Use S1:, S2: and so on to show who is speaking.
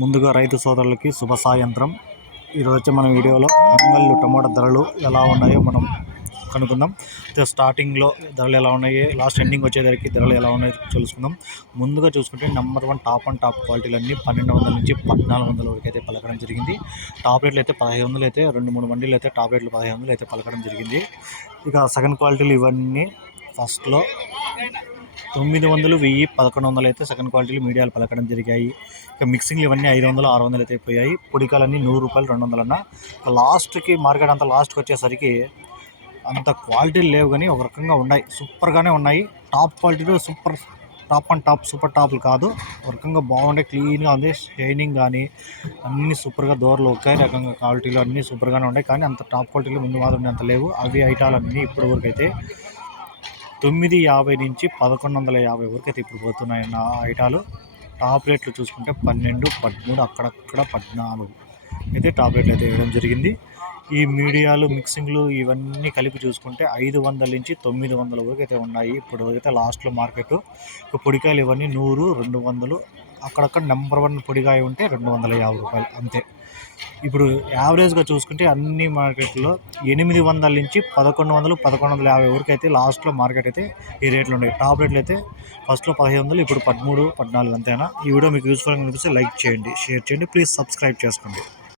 S1: ముందుగా రైతు సోదరులకి శుభ సాయంత్రం. ఈరోజు మన వీడియోలో అంగళ్ళు టమోటా ధరలు ఎలా ఉన్నాయో మనం కనుక్కుందాం. అయితే స్టార్టింగ్లో ధరలు ఎలా ఉన్నాయి లాస్ట్ ఎండింగ్ వచ్చేసరికి ధరలు ఎలా ఉన్నాయో తెలుసుకుందాం. ముందుగా చూసుకుంటే number one top and top క్వాలిటీలు అన్నీ పన్నెండు వందల నుంచి పద్నాలుగు వందల వరకు అయితే పలకడం జరిగింది. టాప్ రేట్లు అయితే పదహైదు వందలు అయితే రెండు మూడు మండీలు అయితే టాప్ రేట్లు పదహైదు వందలు అయితే పలకడం జరిగింది. ఇక సెకండ్ క్వాలిటీలు ఇవన్నీ ఫస్ట్లో తొమ్మిది వందలు వెయ్యి పదకొండు వందలు అయితే సెకండ్ క్వాలిటీలు మీడియాలు పలకడం జరిగాయి. ఇక మిక్సింగ్లు ఇవన్నీ ఐదు వందలు ఆరు వందలు అయితే పోయాయి. పొడికాలన్నీ నూరు రూపాయలు రెండు వందలన్న. లాస్ట్కి మార్కెట్ అంత లాస్ట్కి వచ్చేసరికి అంత క్వాలిటీలు లేవు కానీ ఒక రకంగా ఉన్నాయి. సూపర్గానే ఉన్నాయి. టాప్ క్వాలిటీలో super top and top super టాప్లు కాదు. ఒక రకంగా బాగుండే క్లీన్గా ఉంది. షైనింగ్ కానీ అన్నీ సూపర్గా దోరలు ఒకే రకంగా క్వాలిటీలు అన్నీ సూపర్గానే ఉన్నాయి. కానీ అంత టాప్ క్వాలిటీలో ముందు మాత్రం అంత లేవు. అవి ఐటాలు అన్నీ ఇప్పటివరకు అయితే తొమ్మిది యాభై నుంచి పదకొండు వందల యాభై వరకు అయితే ఇప్పుడు పోతున్నాయి నా ఐటాలు. టాప్ రేట్లు చూసుకుంటే పన్నెండు పదమూడు అక్కడక్కడ పద్నాలుగు అయితే టాప్ రేట్లు అయితే వేయడం జరిగింది. ఈ మీడియాలు మిక్సింగ్లు ఇవన్నీ కలిపి చూసుకుంటే ఐదు వందల నుంచి తొమ్మిది వందల వరకు అయితే ఉన్నాయి. ఇప్పుడు అయితే లాస్ట్లో మార్కెట్. పొడికాయలు ఇవన్నీ నూరు రెండు వందలు అక్కడక్కడ నెంబర్ వన్ పొడిగాయ ఉంటే రెండు వందల యాభై రూపాయలు అంతే. ఇప్పుడు యావరేజ్గా చూసుకుంటే అన్ని మార్కెట్లో ఎనిమిది వందల నుంచి పదకొండు వందలు పదకొండు వందల యాభై వరకు అయితే లాస్ట్లో మార్కెట్ అయితే ఈ రేట్లు ఉన్నాయి. టాప్ రేట్లు అయితే ఫస్ట్లో పదిహేను వందలు ఇప్పుడు పదమూడు పద్నాలుగు అంతేనా? ఈ వీడియో మీకు యూస్ఫుల్గా అనిపిస్తే లైక్ చేయండి షేర్ చేయండి ప్లీజ్ సబ్స్క్రైబ్ చేసుకోండి.